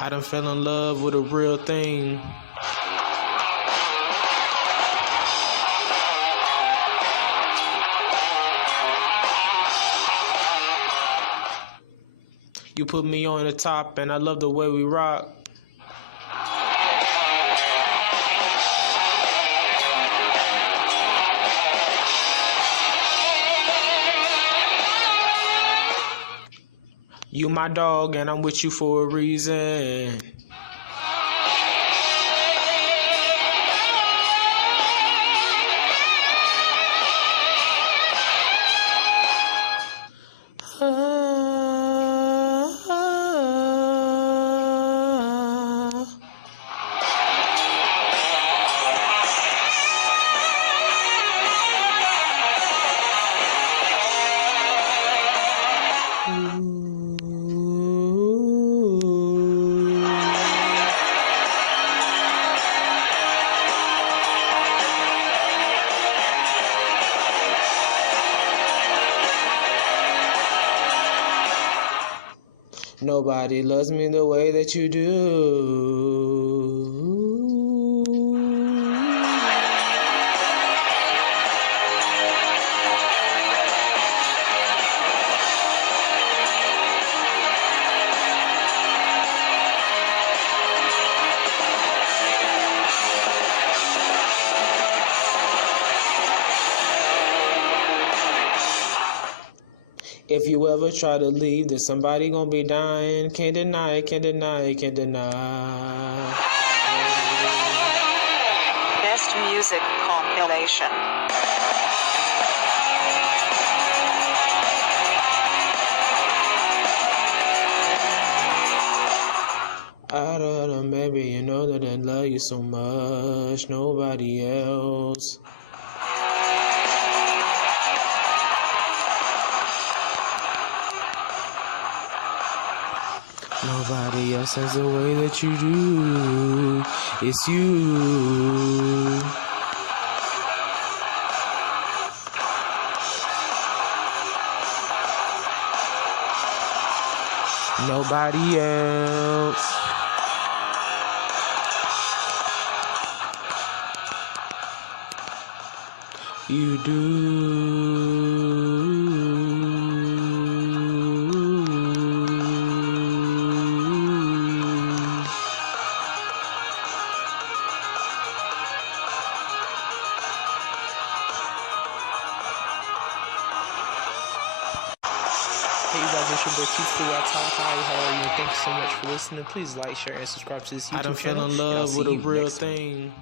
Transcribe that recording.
I done fell in love with a real thing. You put me on the top and I love the way we rock. You my dog and I'm with you for a reason. Nobody loves me the way that you do. If you ever try to leave, then somebody gonna be dying. Can't deny, can't deny, can't deny. Best music compilation. I don't know, baby, you know that I love you so much. Nobody else. Nobody else has the way that you do. It's you. Nobody else. You do. Hey you guys, it's your boy Tyjue. How are you? Thank you so much for listening. Please like, share, and subscribe to this YouTube channel. I done fell in love with a real thing.